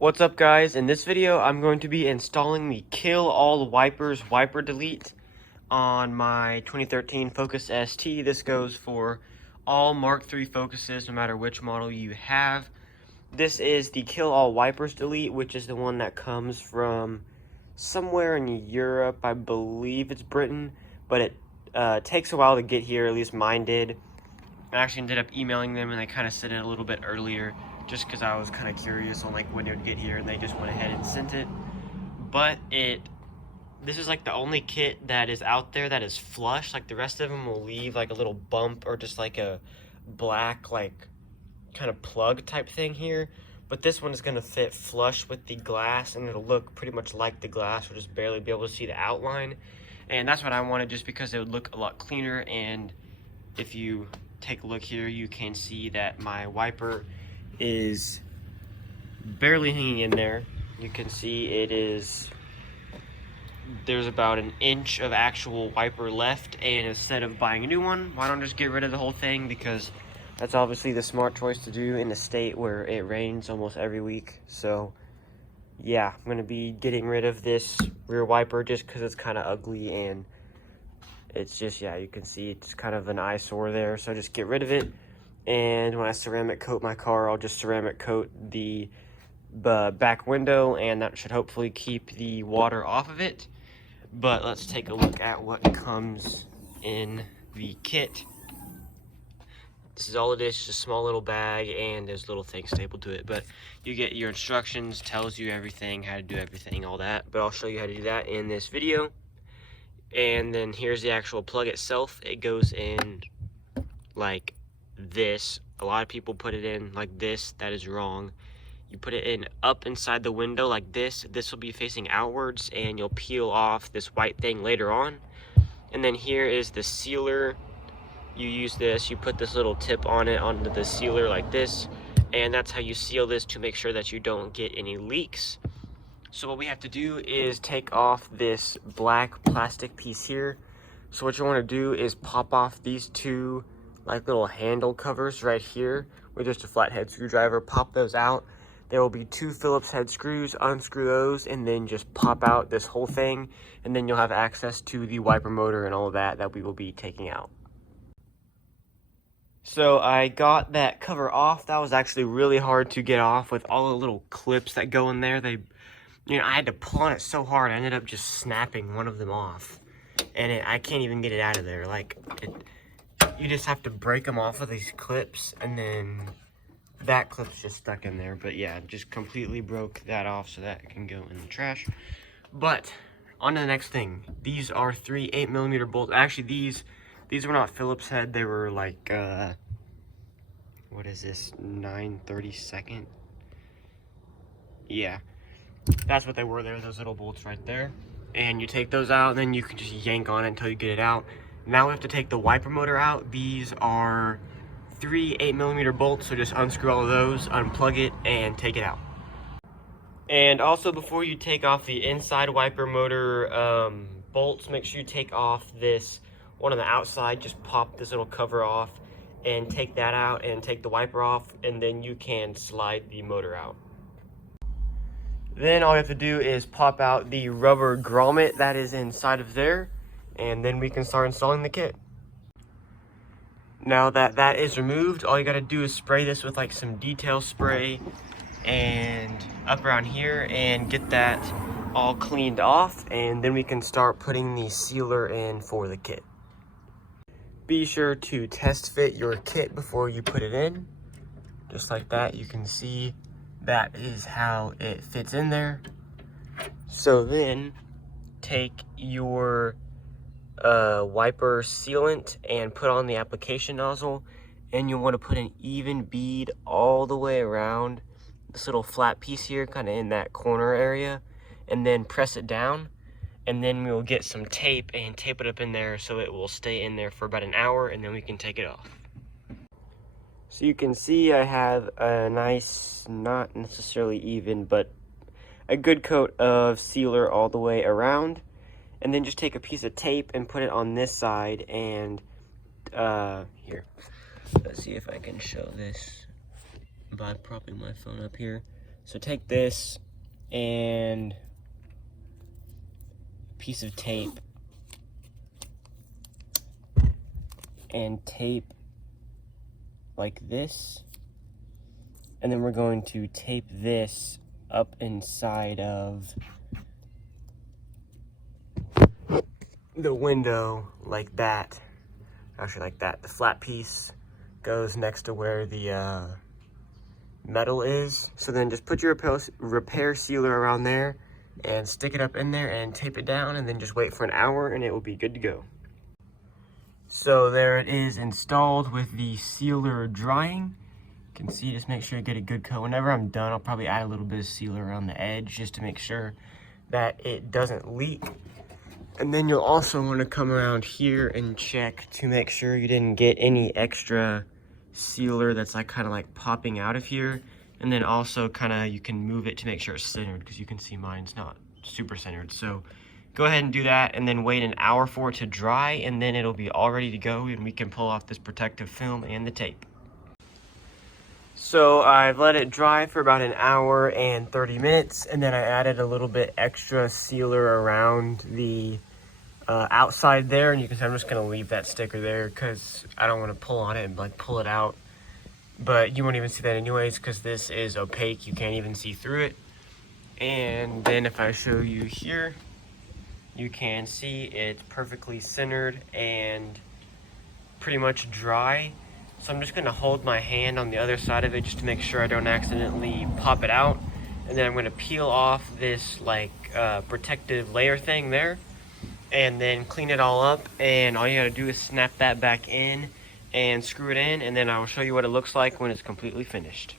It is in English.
What's up, guys? In this video I'm going to be installing the Kill All Wipers Wiper Delete on my 2013 Focus ST. This goes for all Mark III Focuses, no matter which model you have. This is the Kill All Wipers Delete, which is the one that comes from somewhere in Europe. I believe it's Britain, but it takes a while to get here, at least mine did. I actually ended up emailing them and they kind of sent it a little bit earlier just because I was kind of curious on like when it would get here, and they just went ahead and sent it. But this is like the only kit that is out there that is flush. Like the rest of them will leave like a little bump or just like a black like kind of plug type thing here. But this one is going to fit flush with the glass, and it'll look pretty much like the glass. We'll just barely be able to see the outline. And that's what I wanted, just because it would look a lot cleaner. And if you take a look here, you can see that my wiper is barely hanging in there. You can see there's about an inch of actual wiper left, and instead of buying a new one, why don't just get rid of the whole thing? Because that's obviously the smart choice to do in a state where it rains almost every week. So yeah, I'm gonna be getting rid of this rear wiper just because it's kind of ugly, and it's just, yeah, you can see it's kind of an eyesore there. So just get rid of it. And when I ceramic coat my car, I'll just ceramic coat the back window, and that should hopefully keep the water off of it. But let's take a look at what comes in the kit. This is all it is, just a small little bag, and there's little things stapled to it. But you get your instructions, tells you everything, how to do everything, all that. But I'll show you how to do that in this video. And then here's the actual plug itself. It goes in like this. A lot of people put it in like this. That is wrong. You put it in up inside the window like this. This will be facing outwards, and you'll peel off this white thing later on. And then here is the sealer. You use this, you put this little tip on it, onto the sealer like this, and that's how you seal this to make sure that you don't get any leaks. So what we have to do is take off this black plastic piece here. So what you want to do is pop off these two like little handle covers right here with just a flathead screwdriver. Pop those out. There will be two Phillips head screws. Unscrew those and then just pop out this whole thing, and then you'll have access to the wiper motor and all of that we will be taking out. So I got that cover off. That was actually really hard to get off with all the little clips that go in there. I had to pull on it so hard, I ended up just snapping one of them off. And I can't even get it out of there. You just have to break them off of these clips, and then that clip's just stuck in there. But yeah, just completely broke that off, so that can go in the trash. But on to the next thing. These are 3 8mm bolts. Actually, these were not Phillips head. They were like, what is this, 9/32? Yeah, that's what they were there, those little bolts right there. And you take those out, and then you can just yank on it until you get it out. Now we have to take the wiper motor out. These are 3 8mm bolts, so just unscrew all of those, unplug it, and take it out. And also, before you take off the inside wiper motor bolts, make sure you take off this one on the outside. Just pop this little cover off and take that out, and take the wiper off, and then you can slide the motor out. Then all you have to do is pop out the rubber grommet that is inside of there, and then we can start installing the kit. Now that that is removed, all you gotta do is spray this with like some detail spray and up around here, and get that all cleaned off, and then we can start putting the sealer in for the kit. Be sure to test fit your kit before you put it in. Just like that, you can see that is how it fits in there. So then take your wiper sealant and put on the application nozzle, and you'll want to put an even bead all the way around this little flat piece here, kind of in that corner area, and then press it down. And then we'll get some tape and tape it up in there so it will stay in there for about an hour, and then we can take it off. So you can see I have a nice, not necessarily even, but a good coat of sealer all the way around. And then just take a piece of tape and put it on this side, and here, let's see if I can show this by propping my phone up here. So take this and a piece of tape and tape like this, and then we're going to tape this up inside of the window like that. Actually, like that. The flat piece goes next to where the metal is. So then just put your repair sealer around there and stick it up in there and tape it down, and then just wait for an hour and it will be good to go. So there it is installed with the sealer drying. You can see, just make sure you get a good coat. Whenever I'm done, I'll probably add a little bit of sealer around the edge just to make sure that it doesn't leak. And then you'll also want to come around here and check to make sure you didn't get any extra sealer that's like kind of like popping out of here. And then also kind of you can move it to make sure it's centered, because you can see mine's not super centered. So go ahead and do that, and then wait an hour for it to dry, and then it'll be all ready to go, and we can pull off this protective film and the tape. So I've let it dry for about an hour and 30 minutes, and then I added a little bit extra sealer around the outside there, and you can see I'm just gonna leave that sticker there because I don't want to pull on it and like pull it out. But you won't even see that anyways because this is opaque, you can't even see through it. And then if I show you here, you can see it's perfectly centered and pretty much dry. So I'm just gonna hold my hand on the other side of it just to make sure I don't accidentally pop it out. And then I'm gonna peel off this like protective layer thing there, and then clean it all up. And all you gotta do is snap that back in and screw it in, and then I will show you what it looks like when it's completely finished.